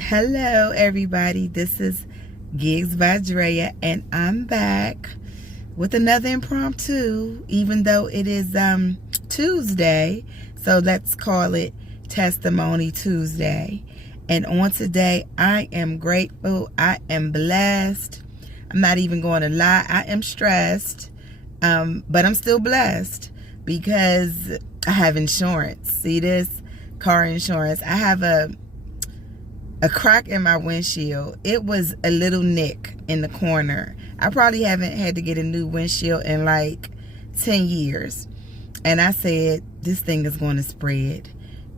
Hello everybody, this is Gigs by Drea and I'm back with another impromptu, even though it is Tuesday, so let's call it Testimony Tuesday. And on today, I am grateful, I am blessed. I'm not even going to lie, I am stressed, but I'm still blessed because I have insurance. See this? Car insurance. I have a crack in my windshield. It was a little nick in the corner. I probably haven't had to get a new windshield in like 10 years. And I said, this thing is going to spread.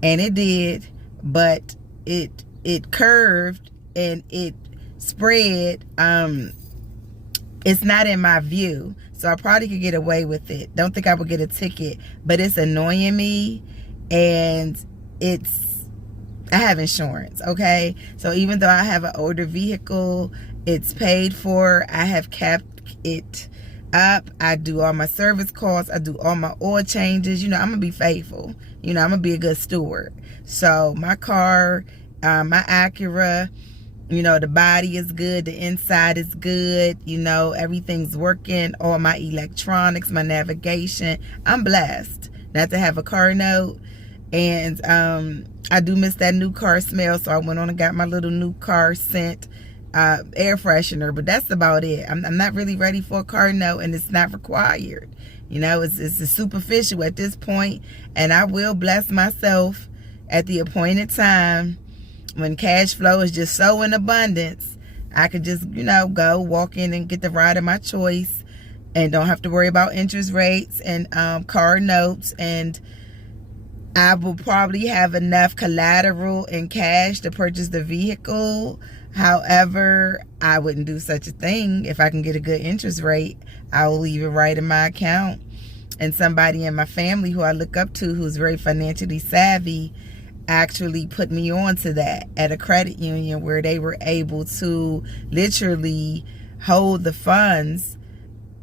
And it did, but it curved and it spread. It's not in my view, so I probably could get away with it. Don't think I would get a ticket, but it's annoying me, and I have insurance, okay? So even though I have an older vehicle, it's paid for. I have kept it up. I do all my service calls. I do all my oil changes. I'm going to be faithful. I'm going to be a good steward. So my car, my Acura, the body is good. The inside is good. Everything's working. All my electronics, my navigation. I'm blessed not to have a car note. And I do miss that new car smell, so I went on and got my little new car scent air freshener, but that's about it. I'm not really ready for a car note, and it's not required. It's superficial at this point, and I will bless myself at the appointed time when cash flow is just so in abundance. I could just, go walk in and get the ride of my choice and don't have to worry about interest rates and car notes, and I will probably have enough collateral and cash to purchase the vehicle. However, I wouldn't do such a thing. If I can get a good interest rate, I will leave it right in my account. And somebody in my family who I look up to, who's very financially savvy, actually put me on to that at a credit union where they were able to literally hold the funds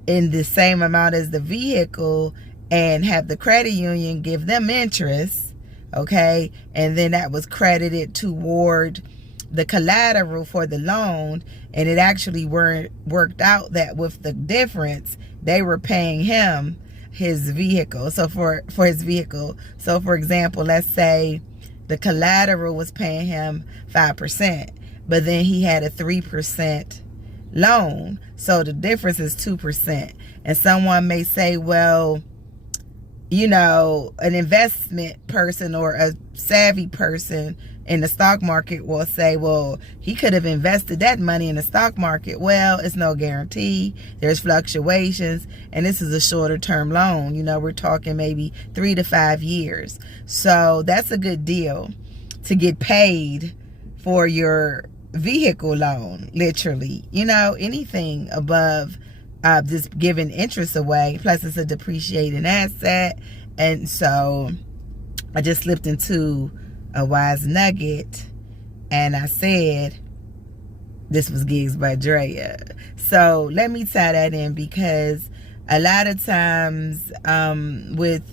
in the same amount as the vehicle and have the credit union give them interest, okay? And then that was credited toward the collateral for the loan, and it actually worked out that with the difference, they were paying him his vehicle. So for his vehicle. So for example, let's say the collateral was paying him 5%, but then he had a 3% loan. So the difference is 2%. And someone may say, well, an investment person or a savvy person in the stock market will say, well, he could have invested that money in the stock market. Well, it's no guarantee. There's fluctuations, and this is a shorter term loan. We're talking maybe 3 to 5 years. So that's a good deal to get paid for your vehicle loan, literally. Anything above just giving interest away, plus it's a depreciating asset. And so I just slipped into a wise nugget, and I said this was Gigs by Drea. So let me tie that in, because a lot of times with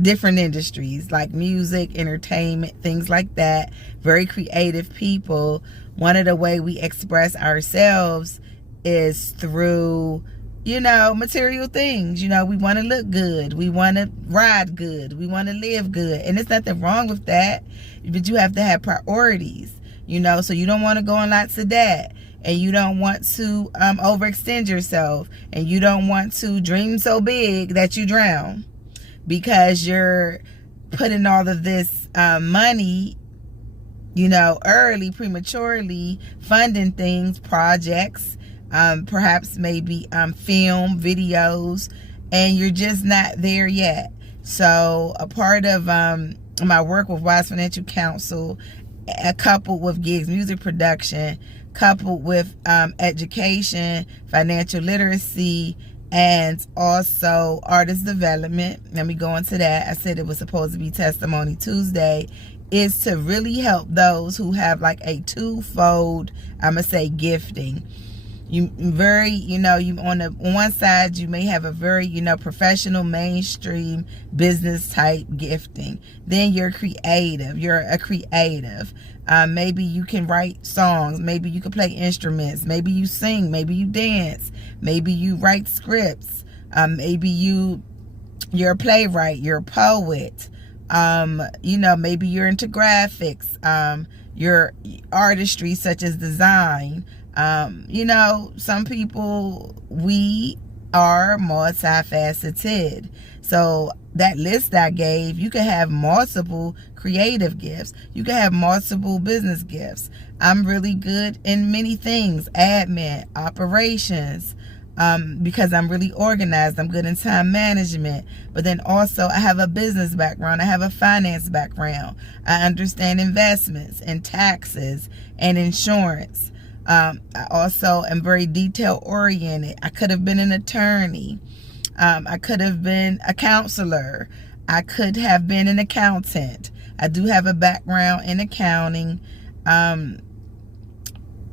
different industries like music, entertainment, things like that, very creative people, one of the way we express ourselves is through material things. We want to look good. We want to ride good. We want to live good. And there's nothing wrong with that. But you have to have priorities, so you don't want to go on lots of debt. And you don't want to overextend yourself. And you don't want to dream so big that you drown. Because you're putting all of this money, early, prematurely, funding things, projects, perhaps maybe film, videos, and you're just not there yet. So a part of my work with Wise Financial Counsel, coupled with gigs music production, coupled with education, financial literacy, and also artist development. Let me go into that. I said it was supposed to be Testimony Tuesday. Is to really help those who have like a twofold, I'm going to say, gifting. you very, you on the one side, you may have a very, professional, mainstream business type gifting. Then you're creative. You're a creative. Maybe you can write songs. Maybe you can play instruments. Maybe you sing. Maybe you dance. Maybe you write scripts. Maybe you're a playwright. You're a poet. Maybe you're into graphics. Your artistry, such as design. Some people, we are multifaceted. So that list I gave, you could have multiple creative gifts. You could have multiple business gifts. I'm really good in many things, admin, operations, because I'm really organized. I'm good in time management. But then also I have a business background. I have a finance background. I understand investments and taxes and insurance. I also am very detail oriented. I could have been an attorney. I could have been a counselor. I could have been an accountant. I do have a background in accounting. And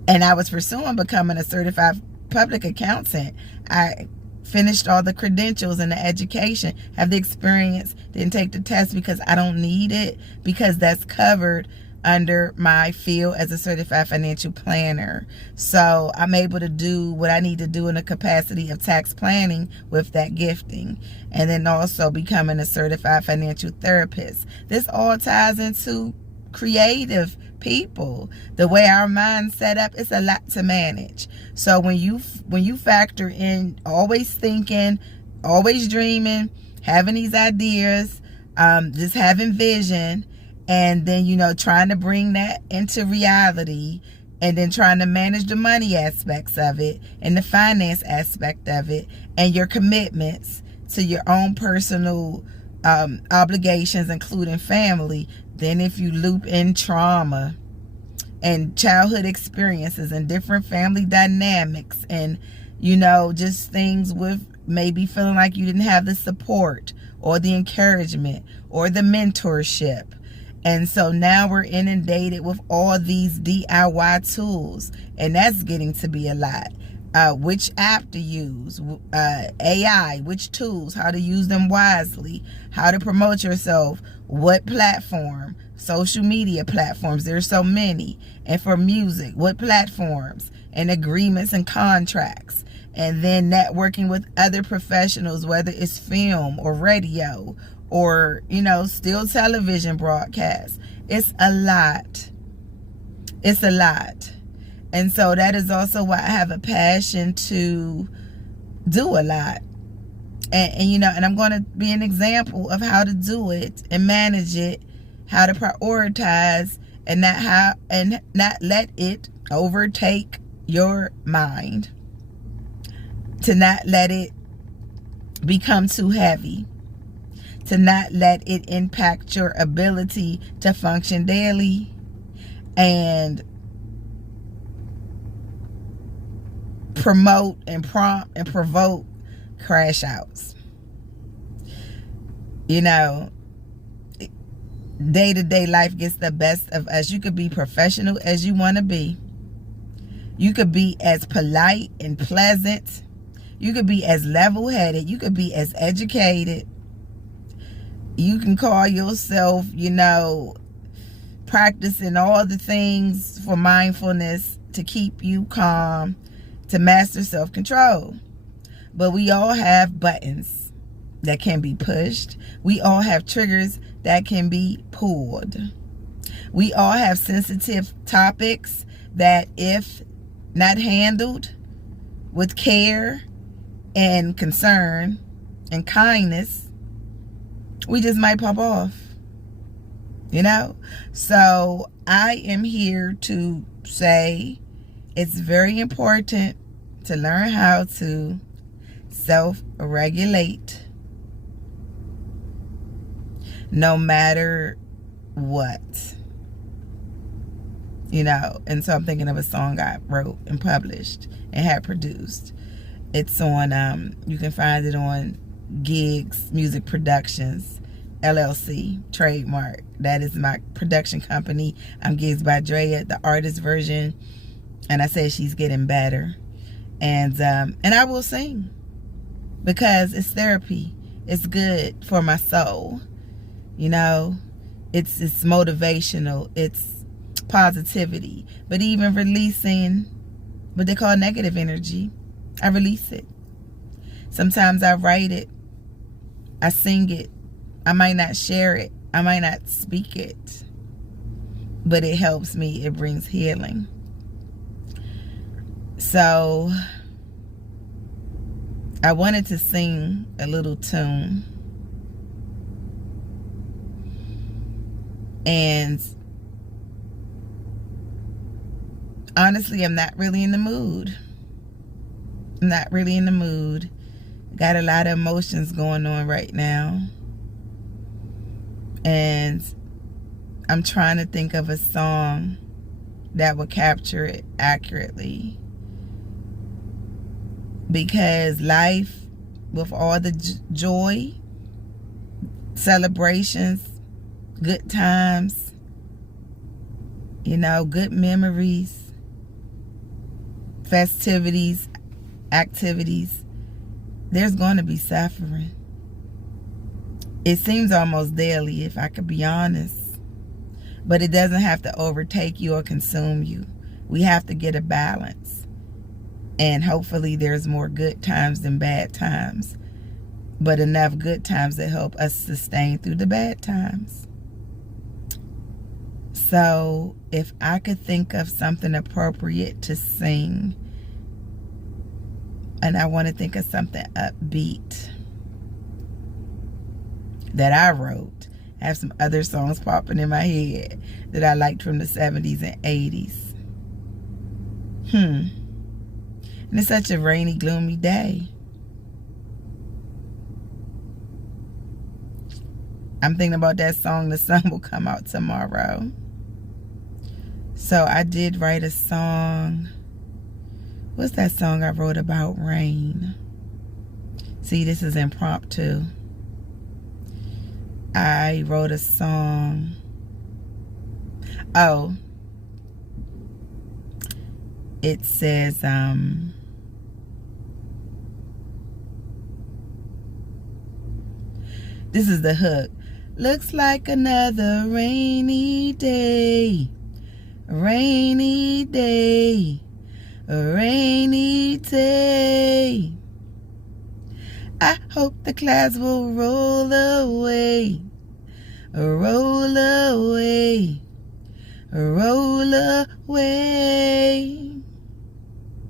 I was pursuing becoming a certified public accountant. I finished all the credentials and the education, have the experience, didn't take the test because I don't need it, because that's covered under my field as a certified financial planner. So I'm able to do what I need to do in the capacity of tax planning with that gifting, and then also becoming a certified financial therapist. This all ties into creative people. The way our mind's set up, it's a lot to manage. So when you factor in always thinking, always dreaming, having these ideas, just having vision, and then, trying to bring that into reality, and then trying to manage the money aspects of it and the finance aspect of it, and your commitments to your own personal obligations, including family. Then if you loop in trauma and childhood experiences and different family dynamics, and, just things with maybe feeling like you didn't have the support or the encouragement or the mentorship. And so now we're inundated with all these DIY tools, and that's getting to be a lot. Which app to use, AI, which tools, how to use them wisely, how to promote yourself, what platform, social media platforms, there's so many. And for music, what platforms, and agreements and contracts. And then networking with other professionals, whether it's film or radio, or, still television broadcasts. It's a lot. It's a lot. And so that is also why I have a passion to do a lot. And I'm going to be an example of how to do it and manage it, how to prioritize, and not let it overtake your mind. To not let it become too heavy. To not let it impact your ability to function daily, and promote and prompt and provoke crash outs. Day-to-day life gets the best of us. You could be professional as you want to be. You could be as polite and pleasant. You could be as level-headed. You could be as educated. You can call yourself, practicing all the things for mindfulness to keep you calm, to master self-control. But we all have buttons that can be pushed. We all have triggers that can be pulled. We all have sensitive topics that, if not handled with care and concern and kindness, we just might pop off, So I am here to say it's very important to learn how to self-regulate no matter what, And so I'm thinking of a song I wrote and published and had produced. It's on, you can find it on Gigs Music Productions LLC, trademark. That is my production company. I'm GIGSbyDREA, the artist version, and I say she's getting better. And I will sing because it's therapy. It's good for my soul. You know, it's motivational. It's positivity. But even releasing what they call negative energy, I release it. Sometimes I write it. I sing it. I might not share it. I might not speak it. But it helps me. It brings healing. So I wanted to sing a little tune. And honestly, I'm not really in the mood. I'm not really in the mood. Got a lot of emotions going on right now. And I'm trying to think of a song that would capture it accurately. Because life, with all the joy, celebrations, good times, you know, good memories, festivities, activities, there's going to be suffering. It seems almost daily, if I could be honest. But it doesn't have to overtake you or consume you. We have to get a balance. And hopefully there's more good times than bad times. But enough good times to help us sustain through the bad times. So if I could think of something appropriate to sing, and I want to think of something upbeat that I wrote. I have some other songs popping in my head that I liked from the 70s and 80s. And it's such a rainy, gloomy day. I'm thinking about that song, The Sun Will Come Out Tomorrow. So I did write a song. What's that song I wrote about rain? See, this is impromptu. I wrote a song. Oh. It says, this is the hook. Looks like another rainy day. Rainy day. A rainy day. I hope the clouds will roll away. Roll away. Roll away.